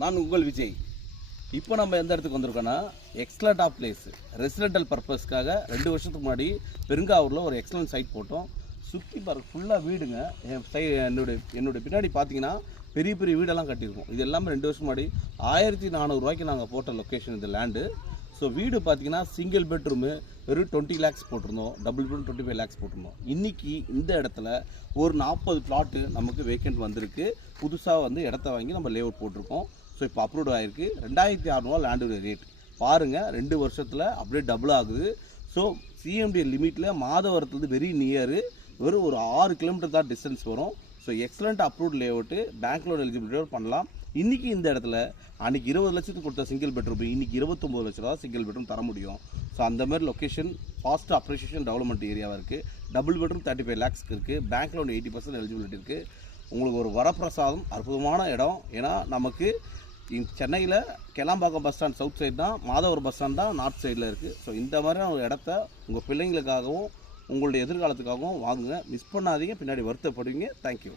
நான் உங்கள் விஜய். இப்போ நம்ம எந்த இடத்துக்கு வந்திருக்கோன்னா, எக்ஸலண்ட் ஆஃப் பிளேஸ் ரெசிடென்டல் பர்பஸ்க்காக 2 வருஷத்துக்கு முன்னாடி பெருங்காவூரில் ஒரு எக்ஸலண்ட் சைட் போட்டோம். சுற்றி பாருங்க, ஃபுல்லாக வீடுங்க. என்னுடைய பின்னாடி பார்த்தீங்கன்னா பெரிய பெரிய வீடெல்லாம் கட்டியிருக்கோம். இது எல்லாமே 2 வருஷம் முன்னாடி 1400 ரூபாய்க்கு நாங்கள் போட்ட லொக்கேஷன் இந்த லேண்டு. ஸோ வீடு பார்த்தீங்கன்னா சிங்கிள் பெட்ரூமு வெறும் 20 லேக்ஸ் போட்டிருந்தோம், டபுள் பெட்ரூம் 25 லேக்ஸ் போட்டிருந்தோம். இன்றைக்கி இந்த இடத்துல ஒரு 40 பிளாட்டு நமக்கு வேக்கண்ட் வந்திருக்கு. புதுசாக வந்து இடத்த வாங்கி நம்ம லேஅவுட் போட்டிருக்கோம். ஸோ இப்போ அப்ரூவ் ஆகிருக்கு. 2600 லேண்டுடைய ரேட் பாருங்கள், 2 வருஷத்தில் அப்படியே டபுள் ஆகுது. ஸோ சிஎம்டி லிமிட்டில் மாதவரத்துலேருந்து வெரி நியரு, வெறும் ஒரு 6 கிலோமீட்டர் தான் டிஸ்டன்ஸ் வரும். So excellent approved layout, bank loan எலிஜிபிலிட்டியோடு பண்ணலாம். இன்றைக்கி இந்த இடத்துல அன்றைக்கி 20 லட்சத்துக்கு கொடுத்த சிங்கிள் பெட்ரூம் இன்றைக்கி 29 லட்ச ரூபா சிங்கிள் பெட்ரூம் தர முடியும். ஸோ அந்தமாதிரி லொக்கேஷன் ஃபாஸ்ட் அப்ரிஷியேஷன் டெவலப்மெண்ட் ஏரியாவாக இருக்குது. டபுள் பெட்ரூம் 35 லேக்ஸ்க்கு இருக்குது. பேங்க் லோன் 80% எலிஜிபிலிட்டி இருக்குது. உங்களுக்கு ஒரு வரப்பிரசாதம், அற்புதமான இடம். ஏன்னா நமக்கு சென்னையில் கெலாம்பாக்கம் பஸ் ஸ்டாண்ட் சவுத் சைடு தான், மாதவரம் பஸ் ஸ்டாண்ட் தான் நார்த் சைடில் இருக்குது. ஸோ இந்த மாதிரியான ஒரு இடத்த உங்கள் பிள்ளைங்களுக்காகவும் உங்களுடைய எதிர்காலத்துக்காகவும் வாங்குங்க. மிஸ் பண்ணாதீங்க, பின்னாடி வருத்தப்படுவீங்க. தேங்க்யூ.